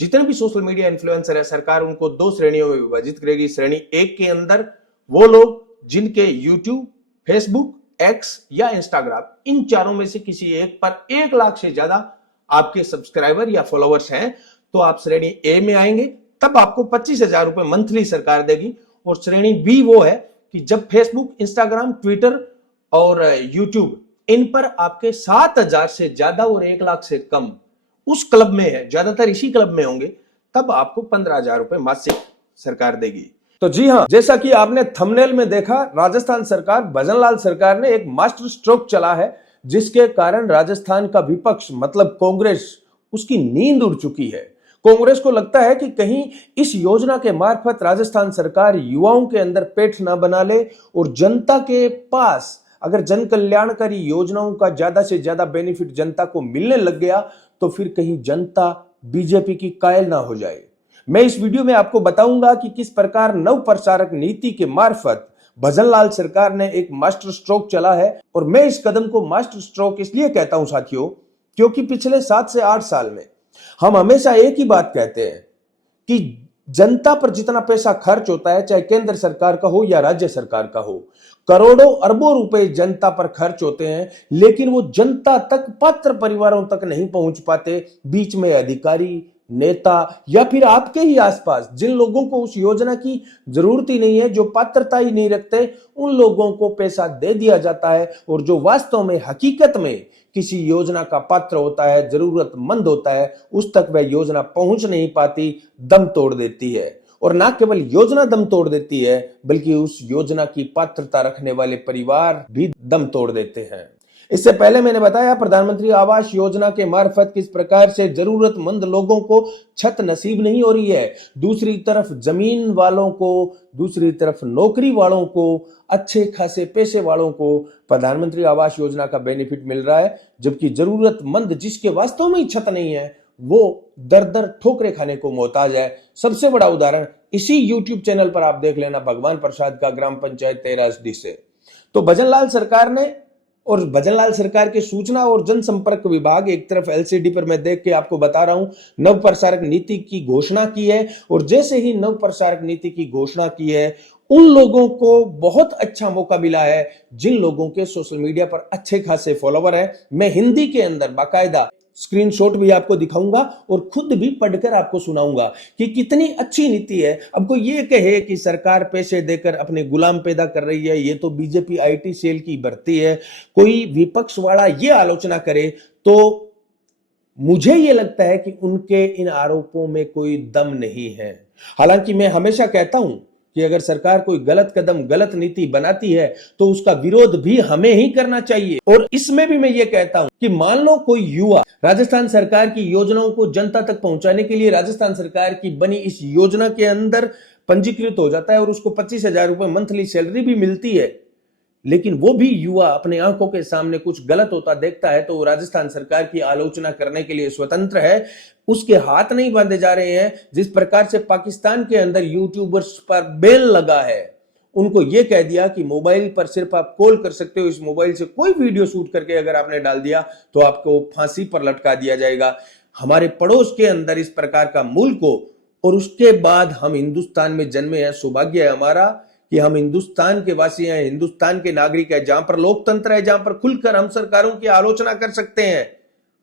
जितने भी social media influencer है, सरकार उनको दो श्रेणियों में विभाजित करेगी। श्रेणी एक के अंदर वो लोग जिनके यूट्यूब, फेसबुक, एक्स या इंस्टाग्राम, इन चारों में से किसी एक पर 1 लाख से ज्यादा आपके सब्सक्राइबर या फॉलोअर्स हैं, तो आप श्रेणी ए में आएंगे। तब आपको 25,000 रुपए मंथली सरकार देगी। और श्रेणी बी वो है कि जब फेसबुक, इंस्टाग्राम, ट्विटर और यूट्यूब इन पर आपके 7,000 से ज्यादा और 1 लाख से कम उस क्लब में है, ज्यादातर इसी क्लब में होंगे, तब आपको 15,000 रुपए मासिक सरकार देगी। तो जी हां, जैसा कि आपने थंबनेल में देखा, राजस्थान सरकार, भजनलाल सरकार ने एक मास्टर स्ट्रोक चला है, जिसके कारण राजस्थान का विपक्ष मतलब कांग्रेस, उसकी नींद उड़ चुकी है। कांग्रेस को लगता है कि कहीं इस योजना के मार्फत राजस्थान सरकार युवाओं के अंदर पेट ना बना ले और जनता के पास अगर जन कल्याणकारी योजनाओं का ज्यादा से ज्यादा बेनिफिट जनता को मिलने लग गया तो फिर कहीं जनता बीजेपी की कायल ना हो जाए। मैं इस वीडियो में आपको बताऊंगा कि किस प्रकार नव प्रसारक नीति के मार्फत भजनलाल सरकार ने एक मास्टर स्ट्रोक चला है। और मैं इस कदम को मास्टर स्ट्रोक इसलिए कहता हूं साथियों, क्योंकि पिछले 7 से 8 साल में हम हमेशा एक ही बात कहते हैं कि जनता पर जितना पैसा खर्च होता है, चाहे केंद्र सरकार का हो या राज्य सरकार का हो, करोड़ों अरबों रुपए जनता पर खर्च होते हैं, लेकिन वो जनता तक, पात्र परिवारों तक नहीं पहुंच पाते। बीच में अधिकारी, नेता या फिर आपके ही आसपास जिन लोगों को उस योजना की जरूरत ही नहीं है, जो पात्रता ही नहीं रखते, उन लोगों को पैसा दे दिया जाता है। और जो वास्तव में हकीकत में किसी योजना का पात्र होता है, जरूरतमंद होता है, उस तक वह योजना पहुंच नहीं पाती, दम तोड़ देती है। और ना केवल योजना दम तोड़ देती है, बल्कि उस योजना की पात्रता रखने वाले परिवार भी दम तोड़ देते हैं। इससे पहले मैंने बताया प्रधानमंत्री आवास योजना के मार्फत किस प्रकार से जरूरतमंद लोगों को छत नसीब नहीं हो रही है, दूसरी तरफ जमीन वालों को, दूसरी तरफ नौकरी वालों को, अच्छे खासे पैसे वालों को प्रधानमंत्री आवास योजना का बेनिफिट मिल रहा है, जबकि जरूरतमंद जिसके वास्तव में ही छत नहीं है वो दर दर ठोकरे खाने को मोहताज है। सबसे बड़ा उदाहरण इसी यूट्यूब चैनल पर आप देख लेना, भगवान प्रसाद का, ग्राम पंचायत 13 से। तो भजनलाल सरकार ने, और भजनलाल सरकार के सूचना और जनसंपर्क विभाग, एक तरफ एलसीडी पर मैं देख के आपको बता रहा हूं, नव प्रसारक नीति की घोषणा की है। और जैसे ही नव प्रसारक नीति की घोषणा की है, उन लोगों को बहुत अच्छा मौका मिला है जिन लोगों के सोशल मीडिया पर अच्छे खासे फॉलोवर हैं। मैं हिंदी के अंदर बाकायदा स्क्रीनशॉट भी आपको दिखाऊंगा और खुद भी पढ़कर आपको सुनाऊंगा कि कितनी अच्छी नीति है। अब कोई ये कहे कि सरकार पैसे देकर अपने गुलाम पैदा कर रही है, ये तो बीजेपी आईटी सेल की भर्ती है, कोई विपक्ष वाला ये आलोचना करे, तो मुझे ये लगता है कि उनके इन आरोपों में कोई दम नहीं है। हालांकि मैं हमेशा कहता हूं कि अगर सरकार कोई गलत कदम, गलत नीति बनाती है तो उसका विरोध भी हमें ही करना चाहिए। और इसमें भी मैं ये कहता हूं कि मान लो कोई युवा राजस्थान सरकार की योजनाओं को जनता तक पहुंचाने के लिए राजस्थान सरकार की बनी इस योजना के अंदर पंजीकृत हो जाता है और उसको 25,000 रुपए मंथली सैलरी भी मिलती है, लेकिन वो भी युवा अपने आंखों के सामने कुछ गलत होता देखता है तो वो राजस्थान सरकार की आलोचना करने के लिए स्वतंत्र है। उसके हाथ नहीं बांधे जा रहे हैं। जिस प्रकार से पाकिस्तान के अंदर यूट्यूबर्स पर बैन लगा है, उनको यह कह दिया कि मोबाइल पर सिर्फ आप कॉल कर सकते हो, इस मोबाइल से कोई वीडियो शूट करके अगर आपने डाल दिया तो आपको फांसी पर लटका दिया जाएगा। हमारे पड़ोस के अंदर इस प्रकार का मुल्क हो और उसके बाद हम हिंदुस्तान में जन्मे हैं। सौभाग्य है हमारा कि हम हिंदुस्तान के वासी हैं, हिंदुस्तान के नागरिक हैं, जहां पर लोकतंत्र है, जहां पर खुलकर हम सरकारों की आलोचना कर सकते हैं।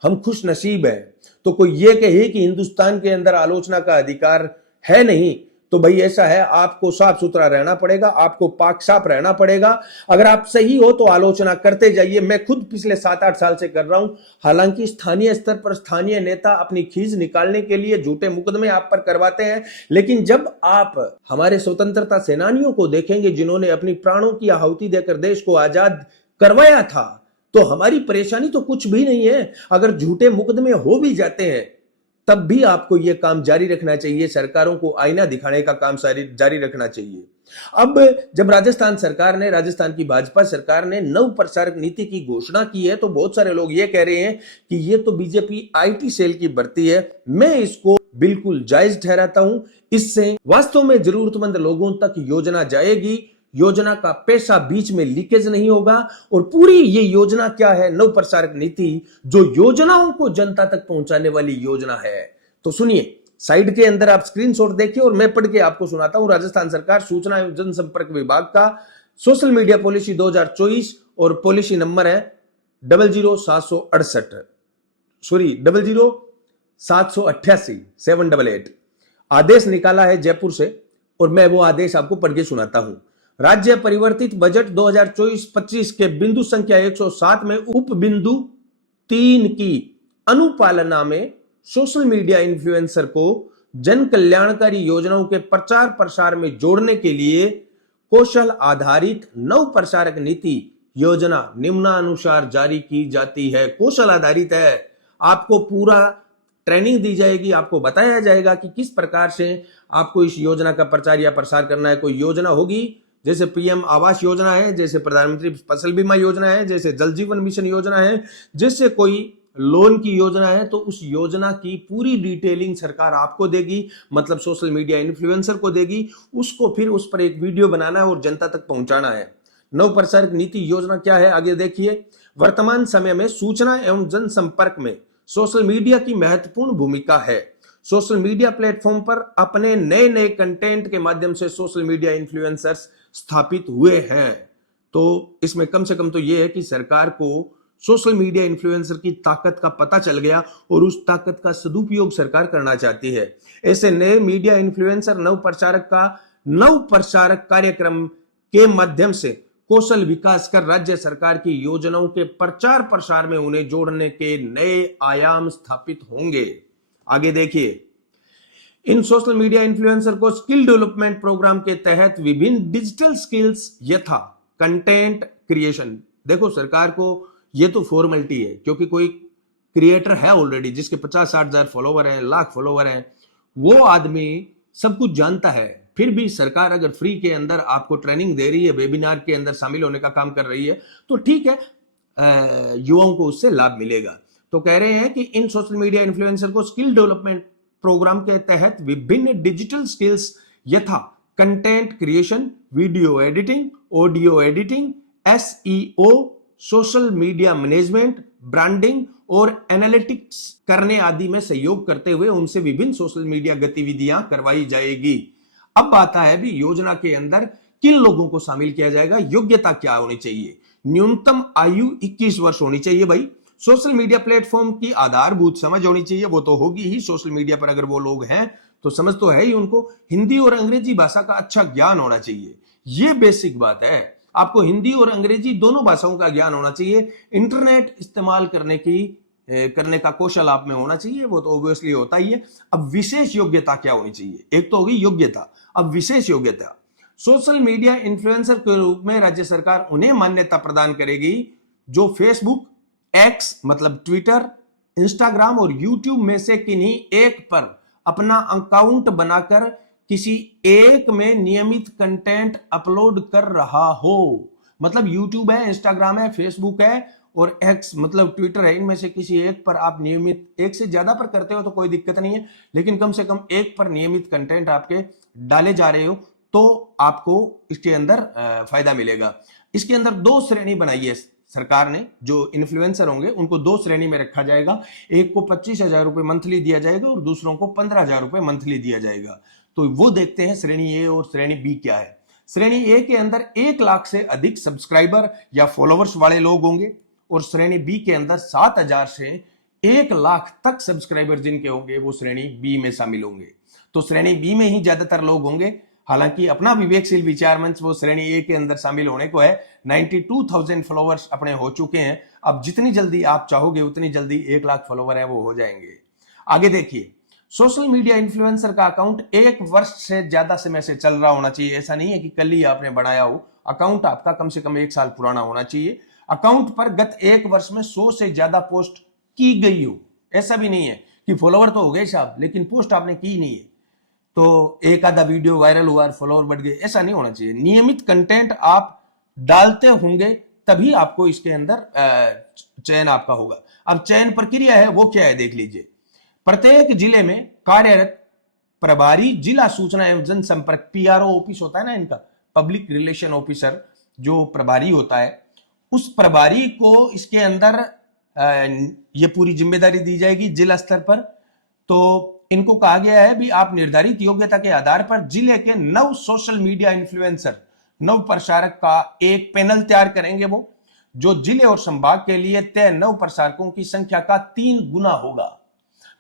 हम खुश नसीब हैं। तो कोई ये कहे कि हिंदुस्तान के अंदर आलोचना का अधिकार है नहीं, तो भाई ऐसा है, आपको साफ सुथरा रहना पड़ेगा, आपको पाक साफ रहना पड़ेगा। अगर आप सही हो तो आलोचना करते जाइए। मैं खुद पिछले 7-8 साल से कर रहा हूं। हालांकि स्थानीय स्तर पर स्थानीय नेता अपनी खींच निकालने के लिए झूठे मुकदमे आप पर करवाते हैं, लेकिन जब आप हमारे स्वतंत्रता सेनानियों को देखेंगे जिन्होंने अपनी प्राणों की आहुति देकर देश को आजाद करवाया था, तो हमारी परेशानी तो कुछ भी नहीं है। अगर झूठे मुकदमे हो भी जाते हैं तब भी आपको यह काम जारी रखना चाहिए, सरकारों को आईना दिखाने का काम जारी रखना चाहिए। अब जब राजस्थान सरकार ने, राजस्थान की भाजपा सरकार ने नव प्रसारक नीति की घोषणा की है, तो बहुत सारे लोग ये कह रहे हैं कि ये तो बीजेपी आईटी सेल की भर्ती है। मैं इसको बिल्कुल जायज ठहराता हूं। इससे वास्तव में जरूरतमंद लोगों तक योजना जाएगी, योजना का पैसा बीच में लीकेज नहीं होगा। और पूरी ये योजना क्या है, नव प्रसारक नीति, जो योजनाओं को जनता तक पहुंचाने वाली योजना है। तो सुनिए, साइड के अंदर आप स्क्रीनशॉट देखिए और मैं पढ़ के आपको सुनाता हूं। राजस्थान सरकार सूचना एवं जनसंपर्क विभाग का सोशल मीडिया पॉलिसी 2024 और पॉलिसी नंबर है 00788 788 आदेश निकाला है जयपुर से और मैं वो आदेश आपको पढ़ के सुनाता हूं। राज्य परिवर्तित बजट 2024-25 के बिंदु संख्या 107 में उप बिंदु 3 की अनुपालना में सोशल मीडिया इन्फ्लुएंसर को जन कल्याणकारी योजनाओं के प्रचार प्रसार में जोड़ने के लिए कौशल आधारित नव प्रसारक नीति योजना निम्नानुसार जारी की जाती है। कौशल आधारित है, आपको पूरा ट्रेनिंग दी जाएगी, आपको बताया जाएगा कि किस प्रकार से आपको इस योजना का प्रचार या प्रसार करना है। कोई योजना होगी जैसे पीएम आवास योजना है, जैसे प्रधानमंत्री फसल बीमा योजना है, जैसे जल जीवन मिशन योजना है, जैसे कोई लोन की योजना है, तो उस योजना की पूरी डिटेलिंग सरकार आपको देगी, मतलब सोशल मीडिया इन्फ्लुएंसर को देगी। उसको फिर उस पर एक वीडियो बनाना है और जनता तक पहुंचाना है। नव प्रसारक नीति योजना क्या है, आगे देखिए। वर्तमान समय में सूचना एवं जनसंपर्क में सोशल मीडिया की महत्वपूर्ण भूमिका है। सोशल मीडिया प्लेटफॉर्म पर अपने नए नए कंटेंट के माध्यम से सोशल मीडिया इन्फ्लुएंसर्स स्थापित हुए हैं। तो इसमें कम से कम तो यह है कि सरकार को सोशल मीडिया इन्फ्लुएंसर की ताकत का पता चल गया और उस ताकत का सदुपयोग सरकार करना चाहती है। ऐसे नए मीडिया इन्फ्लुएंसर नव प्रसारक कार्यक्रम के माध्यम से कौशल विकास कर राज्य सरकार की योजनाओं के प्रचार प्रसार में उन्हें जोड़ने के नए आयाम स्थापित होंगे। आगे देखिए, इन सोशल मीडिया इन्फ्लुएंसर को स्किल डेवलपमेंट प्रोग्राम के तहत विभिन्न डिजिटल स्किल्स यथा कंटेंट क्रिएशन, देखो सरकार को ये तो फॉर्मेलिटी है क्योंकि कोई क्रिएटर है ऑलरेडी जिसके 50-60 हजार फॉलोवर है, लाख फॉलोवर है, वो आदमी सब कुछ जानता है। फिर भी सरकार अगर फ्री के अंदर आपको ट्रेनिंग दे रही है, वेबिनार के अंदर शामिल होने का काम कर रही है, तो ठीक है, युवाओं को उससे लाभ मिलेगा। तो कह रहे हैं कि इन सोशल मीडिया इन्फ्लुएंसर को स्किल डेवलपमेंट प्रोग्राम के तहत विभिन्न डिजिटल स्किल्स यथा content creation, video editing, audio editing, SEO, social media management, branding और एनालिटिक्स करने आदि में सहयोग करते हुए उनसे विभिन्न सोशल मीडिया गतिविधियां करवाई जाएगी। अब आता है भी योजना के अंदर किन लोगों को शामिल किया जाएगा, योग्यता क्या होनी चाहिए। न्यूनतम आयु 21 वर्ष होनी चाहिए भाई। सोशल मीडिया प्लेटफॉर्म की आधारभूत समझ होनी चाहिए, वो तो होगी ही। सोशल मीडिया पर अगर वो लोग हैं तो समझ तो है ही उनको। हिंदी और अंग्रेजी भाषा का अच्छा ज्ञान होना चाहिए, ये बेसिक बात है। आपको हिंदी और अंग्रेजी दोनों भाषाओं का ज्ञान होना चाहिए। इंटरनेट इस्तेमाल करने का कौशल आप में होना चाहिए, वो तो ऑब्वियसली होता ही है। अब विशेष योग्यता क्या होनी चाहिए, एक तो होगी योग्यता, अब विशेष योग्यता। सोशल मीडिया इन्फ्लुएंसर के रूप में राज्य सरकार उन्हें मान्यता प्रदान करेगी जो फेसबुक, एक्स मतलब ट्विटर, इंस्टाग्राम और यूट्यूब में से किन्हीं एक पर अपना अकाउंट बनाकर किसी एक में नियमित कंटेंट अपलोड कर रहा हो। मतलब यूट्यूब है, इंस्टाग्राम है, फेसबुक है और एक्स मतलब ट्विटर है, इनमें से किसी एक पर आप नियमित, एक से ज्यादा पर करते हो तो कोई दिक्कत नहीं है, लेकिन कम से कम एक पर नियमित कंटेंट आपके डाले जा रहे हो तो आपको इसके अंदर फायदा मिलेगा। इसके अंदर दो श्रेणी बनाई है सरकार ने। जो इन्फ्लुएंसर होंगे उनको दो श्रेणी में रखा जाएगा, एक को 25,000 रुपए मंथली दिया जाएगा और दूसरों को 15,000 रुपए मंथली दिया जाएगा। तो वो देखते हैं श्रेणी ए और श्रेणी बी क्या है। श्रेणी ए के अंदर 1 लाख से अधिक सब्सक्राइबर या फॉलोवर्स वाले लोग होंगे और श्रेणी बी के अंदर 7,000 से 1 लाख तक सब्सक्राइबर जिनके होंगे वो श्रेणी बी में शामिल होंगे। तो श्रेणी बी में ही ज्यादातर लोग होंगे। हालांकि अपना विवेकशील विचार मंच वो श्रेणी ए के अंदर शामिल होने को है। 92,000 फॉलोवर्स अपने हो चुके हैं। अब जितनी जल्दी आप चाहोगे उतनी जल्दी 1 लाख फॉलोवर है वो हो जाएंगे। आगे देखिए, सोशल मीडिया इन्फ्लुएंसर का अकाउंट 1 वर्ष से ज्यादा समय से चल रहा होना चाहिए। ऐसा नहीं है कि कल ही आपने बनाया हो, अकाउंट आपका कम से कम 1 साल पुराना होना चाहिए। अकाउंट पर गत 1 वर्ष में 100 से ज्यादा पोस्ट की गई हो। ऐसा भी नहीं है कि फॉलोवर तो हो गए साहब लेकिन पोस्ट आपने की नहीं है तो एक आधा वीडियो वायरल हुआ और फॉलोवर बढ़ गए, ऐसा नहीं होना चाहिए। नियमित कंटेंट आप डालते होंगे तभी आपको इसके अंदर चयन आपका होगा। अब चयन प्रक्रिया है वो क्या है देख लीजिए। प्रत्येक जिले में कार्यरत प्रभारी जिला सूचना एवं जनसंपर्क PRO ऑफिस होता है ना इनका, पब्लिक रिलेशन ऑफिसर जो प्रभारी होता है, उस प्रभारी को इसके अंदर ये पूरी जिम्मेदारी दी जाएगी जिला स्तर पर। तो इनको कहा गया है भी आप निर्धारित योग्यता के आधार पर जिले के 9 सोशल मीडिया इन्फ्लुएंसर, 9 प्रसारक का एक पैनल तैयार करेंगे, वो जो जिले और संभाग के लिए तय 9 प्रसारकों की संख्या का 3 गुना होगा।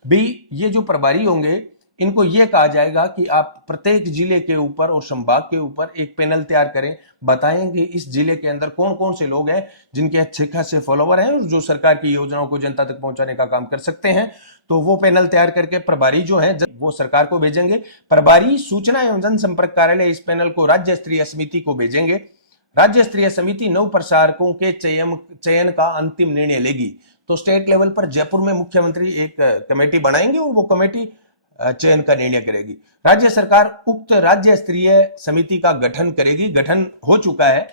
भी ये जो प्रभारी होंगे इनको ये कहा जाएगा कि आप प्रत्येक जिले के ऊपर और संभाग के ऊपर एक पैनल तैयार करें, बताएंगे इस जिले के अंदर कौन कौन से लोग हैं जिनके अच्छे खासे फॉलोवर हैं और जो सरकार की योजनाओं को जनता तक पहुंचाने का काम कर सकते हैं। तो वो पैनल तैयार करके प्रभारी जो है वो सरकार को भेजेंगे। प्रभारी सूचना एवं जनसंपर्क कार्यालय इस पैनल को राज्य स्तरीय समिति को भेजेंगे। राज्य स्तरीय समिति 9 प्रसारकों के चयन का अंतिम निर्णय लेगी। तो स्टेट लेवल पर जयपुर में मुख्यमंत्री एक कमेटी बनाएंगे और वो कमेटी चयन का निर्णय करेगी। राज्य सरकार उक्त राज्य स्तरीय समिति का गठन करेगी, गठन हो चुका है।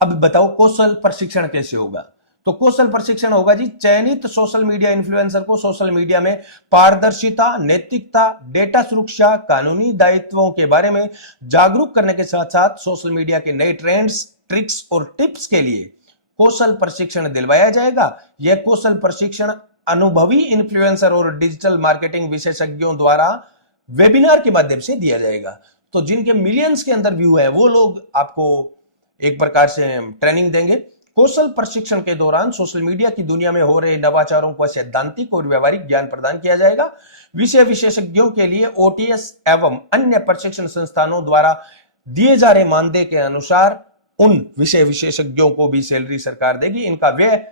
अब बताओ कौशल प्रशिक्षण कैसे होगा? तो कौशल प्रशिक्षण होगा जी, चयनित सोशल मीडिया इन्फ्लुएंसर को सोशल मीडिया में पारदर्शिता, नैतिकता, डेटा सुरक्षा, कानूनी दायित्वों के बारे में जागरूक करने के साथ साथ सोशल मीडिया के नए ट्रेंड्स, ट्रिक्स और टिप्स के लिए कौशल प्रशिक्षण दिलवाया जाएगा। यह कौशल प्रशिक्षण अनुभवी इन्फ्लुएंसर और डिजिटल मार्केटिंग विशेषज्ञों द्वारा वेबिनार के माध्यम से दिया जाएगा। तो जिनके मिलियंस के अंदर व्यू है वो लोग आपको एक प्रकार से ट्रेनिंग देंगे। कौशल प्रशिक्षण के दौरान सोशल मीडिया की दुनिया में हो रहे नवाचारों को सैद्धांतिक और व्यवहारिक ज्ञान प्रदान किया जाएगा। विषय विशेषज्ञों के लिए ओटीएस एवं अन्य प्रशिक्षण संस्थानों द्वारा दिए जा रहे मानदेय के अनुसार उन विषय विशेषज्ञों को भी सैलरी सरकार देगी। इनका व्यय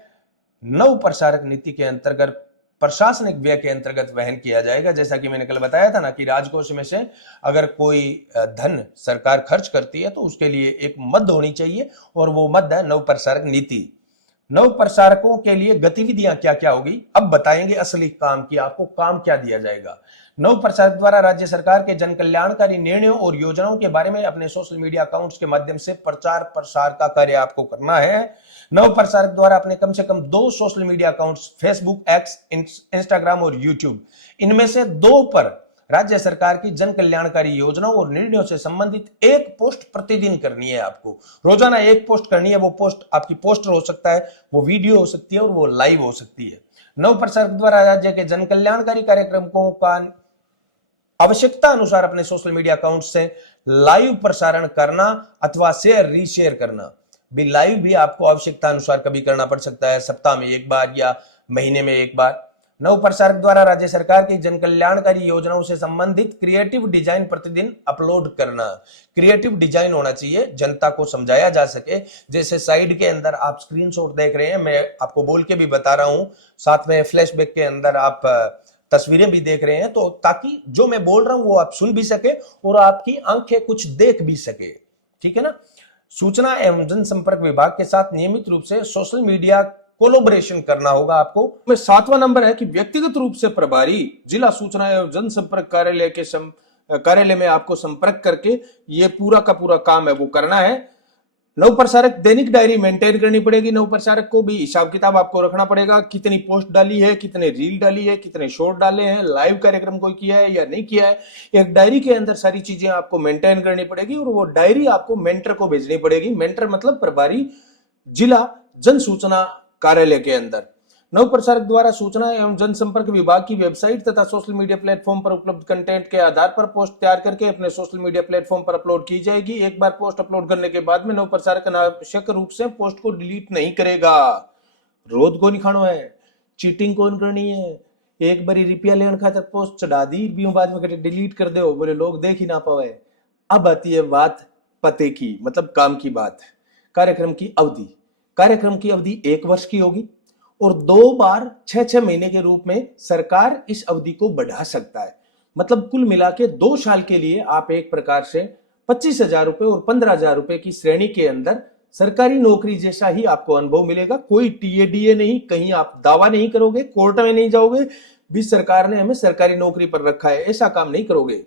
9 प्रसारक नीति के अंतर्गत प्रशासनिक व्यय के अंतर्गत वहन किया जाएगा। जैसा कि मैंने कल बताया था ना कि राजकोष में से अगर कोई धन सरकार खर्च करती है तो उसके लिए एक मद होनी चाहिए और वो मद है 9 प्रसारक नीति। 9 प्रसारकों के लिए गतिविधियां क्या क्या होगी अब बताएंगे। असली काम की आपको काम क्या दिया जाएगा। 9 प्रसारक द्वारा राज्य सरकार के जन कल्याणकारी निर्णयों और योजनाओं के बारे में अपने सोशल मीडिया अकाउंट्स के माध्यम से प्रचार प्रसार का कार्य आपको करना है। 9 प्रसारक द्वारा अपने कम से कम 2 social media accounts Facebook, x, Instagram और यूट्यूब, इनमें से 2 पर राज्य सरकार की जन कल्याणकारी योजनाओं और निर्णयों से संबंधित एक पोस्ट प्रतिदिन करनी है। आपको रोजाना एक पोस्ट करनी है। वो पोस्ट आपकी पोस्टर हो सकता है, वो वीडियो हो सकती है और वो लाइव हो सकती है। 9 प्रसारक द्वारा राज्य के जन कल्याणकारी कार्यक्रमों का आवश्यकता अनुसार अपने सोशल मीडिया अकाउंट से लाइव प्रसारण करना अथवा शेयर रीशेयर करना। भी लाइव भी आपको आवश्यकता अनुसार कभी करना पड़ सकता है, सप्ताह में एक बार या महीने में एक बार। 9 प्रसारक द्वारा राज्य सरकार की जन कल्याणकारी योजनाओं से संबंधित क्रिएटिव डिजाइन प्रतिदिन अपलोड करना। क्रिएटिव डिजाइन होना चाहिए, जनता को समझाया जा सके। जैसे साइड के अंदर आप स्क्रीनशॉट देख रहे हैं, मैं आपको बोल के भी बता रहा हूं, साथ में फ्लैशबैक के अंदर आप तस्वीरें भी देख रहे हैं, तो ताकि जो मैं बोल रहा हूं वो आप सुन भी सके और आपकी आंखें कुछ देख भी सके। ठीक है ना। सूचना एवं जनसंपर्क विभाग के साथ नियमित रूप से सोशल मीडिया कोलैबोरेशन करना होगा आपको। में 7वां नंबर है कि व्यक्तिगत रूप से प्रभारी जिला सूचना एवं जनसंपर्क कार्यालय के कार्यालय में आपको संपर्क करके ये पूरा का पूरा काम है वो करना है। 9 प्रसारक दैनिक डायरी मेंटेन करनी पड़ेगी। 9 प्रसारक को भी हिसाब किताब आपको रखना पड़ेगा, कितनी पोस्ट डाली है, कितने रील डाली है, कितने शॉर्ट डाले हैं, लाइव कार्यक्रम कोई किया है या नहीं किया है। एक डायरी के अंदर सारी चीजें आपको मेंटेन करनी पड़ेगी और वो डायरी आपको मेंटर को भेजनी पड़ेगी। मेंटर मतलब प्रभारी जिला जन सूचना कार्यालय के अंदर। 9 प्रसारक द्वारा सूचना एवं जनसंपर्क विभाग की वेबसाइट तथा सोशल मीडिया प्लेटफॉर्म पर उपलब्ध कंटेंट के आधार पर पोस्ट तैयार करके अपने सोशल मीडिया प्लेटफॉर्म पर अपलोड की जाएगी। एक बार पोस्ट अपलोड करने के बाद में 9 प्रसारक अनावश्यक रूप से पोस्ट को डिलीट नहीं करेगा। रोज को नहीं खाना है, चीटिंग कौन करनी है। एक बार रुपया लेने खातर पोस्ट चढ़ा दी, बाद में डिलीट कर दो, बोले लोग देख ही ना पाए। अब आती है बात पते की, मतलब काम की बात। कार्यक्रम की अवधि, कार्यक्रम की अवधि 1 वर्ष की होगी और 2 बार 6-6 महीने के रूप में सरकार इस अवधि को बढ़ा सकता है। मतलब कुल मिला के 2 साल के लिए आप एक प्रकार से 25,000 रुपए और 15,000 रुपए की श्रेणी के अंदर सरकारी नौकरी जैसा ही आपको अनुभव मिलेगा। कोई टीएडीए नहीं, कहीं आप दावा नहीं करोगे, कोर्ट में नहीं जाओगे भी सरकार ने हमें सरकारी नौकरी पर रखा है, ऐसा काम नहीं करोगे।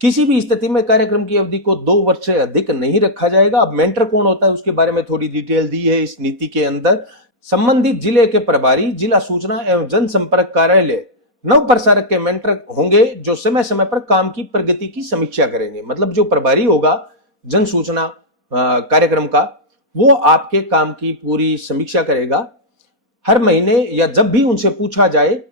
किसी भी स्थिति में कार्यक्रम की अवधि को 2 वर्ष से अधिक नहीं रखा जाएगा। अब मेंटर कौन होता है उसके बारे में थोड़ी डिटेल दी है इस नीति के अंदर। संबंधित जिले के प्रभारी जिला सूचना एवं जनसंपर्क कार्यालय 9 प्रसारक के मेंटर होंगे जो समय समय पर काम की प्रगति की समीक्षा करेंगे। मतलब जो प्रभारी होगा जन सूचना कार्यक्रम का, वो आपके काम की पूरी समीक्षा करेगा। हर महीने या जब भी उनसे पूछा जाए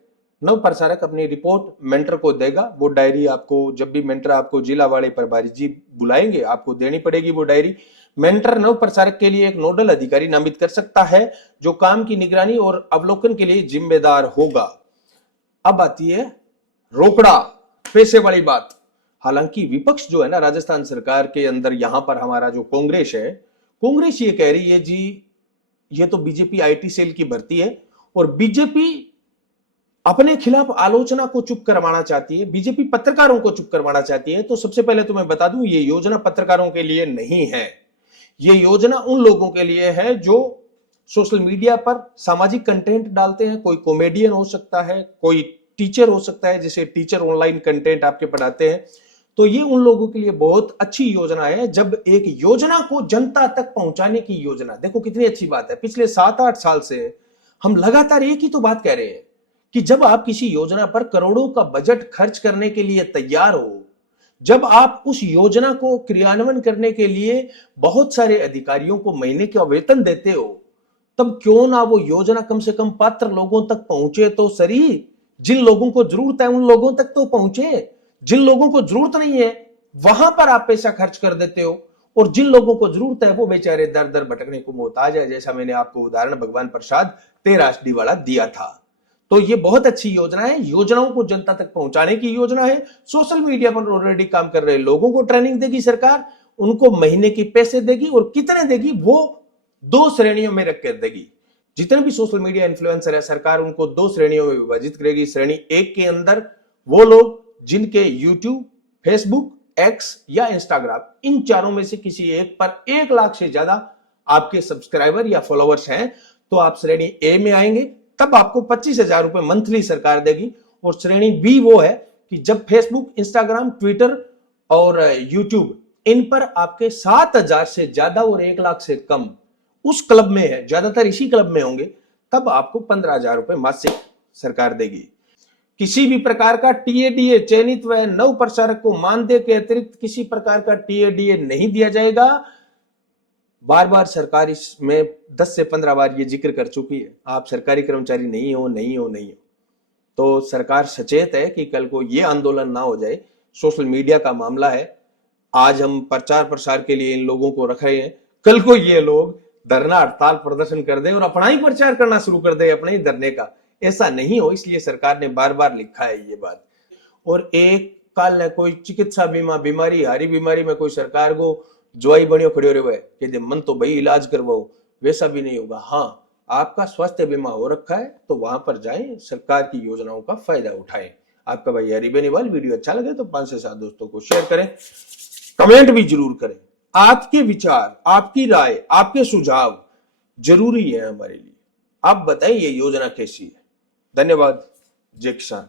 नव प्रसारक अपनी रिपोर्ट मेंटर को देगा। वो डायरी आपको, जब भी मेंटर आपको जिला वाले प्रभारी जी बुलाएंगे, आपको देनी पड़ेगी वो डायरी। मेंटर नव प्रसारक के लिए एक नोडल अधिकारी नामित कर सकता है जो काम की निगरानी और अवलोकन के लिए जिम्मेदार होगा। अब आती है रोकड़ा पैसे वाली बात। हालांकि विपक्ष जो है ना राजस्थान सरकार के अंदर, यहां पर हमारा जो कांग्रेस है, कांग्रेस ये कह रही है जी ये तो बीजेपी आईटी सेल की भर्ती है और बीजेपी अपने खिलाफ आलोचना को चुप करवाना चाहती है, बीजेपी पत्रकारों को चुप करवाना चाहती है। तो सबसे पहले तो मैं बता दूं ये योजना पत्रकारों के लिए नहीं है। ये योजना उन लोगों के लिए है जो सोशल मीडिया पर सामाजिक कंटेंट डालते हैं। कोई कॉमेडियन हो सकता है, कोई टीचर हो सकता है, जैसे टीचर ऑनलाइन कंटेंट आपके पढ़ाते हैं। तो ये उन लोगों के लिए बहुत अच्छी योजना है। जब एक योजना को जनता तक पहुंचाने की योजना, देखो कितनी अच्छी बात है। पिछले 7-8 साल से हम लगातार एक ही तो बात कह रहे हैं कि जब आप किसी योजना पर करोड़ों का बजट खर्च करने के लिए तैयार हो, जब आप उस योजना को क्रियान्वयन करने के लिए बहुत सारे अधिकारियों को महीने का वेतन देते हो, तब क्यों ना वो योजना कम से कम पात्र लोगों तक पहुंचे तो सही। जिन लोगों को जरूरत है उन लोगों तक तो पहुंचे। जिन लोगों को जरूरत नहीं है वहां पर आप पैसा खर्च कर देते हो, और जिन लोगों को जरूरत है वो बेचारे दर दर भटकने को मोहताज है। जैसा मैंने आपको उदाहरण भगवान प्रसाद तेरासडी वाला दिया था। तो ये बहुत अच्छी योजना है, योजनाओं को जनता तक पहुंचाने की योजना है। सोशल मीडिया पर ऑलरेडी काम कर रहे लोगों को ट्रेनिंग देगी सरकार, उनको महीने के पैसे देगी, और कितने देगी वो 2 श्रेणियों में रख कर देगी। जितने भी सोशल मीडिया इन्फ्लुएंसर है सरकार उनको 2 श्रेणियों में विभाजित करेगी। श्रेणी 1 के अंदर वो लोग जिनके यूट्यूब, फेसबुक, एक्स या इंस्टाग्राम, इन चारों में से किसी एक पर 1 लाख से ज्यादा आपके सब्सक्राइबर या फॉलोअर्स हैं तो आप श्रेणी ए में आएंगे। तब आपको 25,000 रुपए मंथली सरकार देगी। और श्रेणी बी वो है कि जब फेसबुक, इंस्टाग्राम, ट्विटर और यूट्यूब इन पर आपके 7,000 से ज्यादा और 1 लाख से कम उस क्लब में है, ज्यादातर इसी क्लब में होंगे, तब आपको 15,000 रुपए मासिक सरकार देगी। किसी भी प्रकार का टीएडीए चयनित व नव प्रसारक को मानदेय के अतिरिक्त किसी प्रकार का टीएडीए नहीं दिया जाएगा। बार बार सरकार इसमें 10 से 15 बार ये जिक्र कर चुकी है, आप सरकारी कर्मचारी नहीं हो, नहीं हो, नहीं हो। तो सरकार सचेत है कि कल को ये आंदोलन ना हो जाए। सोशल मीडिया का मामला है, आज हम प्रचार प्रसार के लिए इन लोगों को रख रहे हैं, कल को ये लोग धरना हड़ताल प्रदर्शन कर दे और अपना ही प्रचार करना शुरू कर दे, अपने ही धरने का। ऐसा नहीं हो, इसलिए सरकार ने बार बार लिखा है ये बात। और एक काल कोई चिकित्सा बीमा, बीमारी, हारी बीमारी में कोई सरकार को ज्वाई बनियो खड़े रहे कि मन तो भाई इलाज करवाओ, वैसा भी नहीं होगा। हाँ, आपका स्वास्थ्य बीमा हो रखा है तो वहां पर जाएं, सरकार की योजनाओं का फायदा उठाएं। आपका भाई हरी बेनीवाल। वीडियो अच्छा लगे तो 5 से 7 दोस्तों को शेयर करें, कमेंट भी जरूर करें। आपके विचार, आपकी राय, आपके सुझाव जरूरी है हमारे लिए। आप बताइए ये योजना कैसी है। धन्यवाद। जय किसान।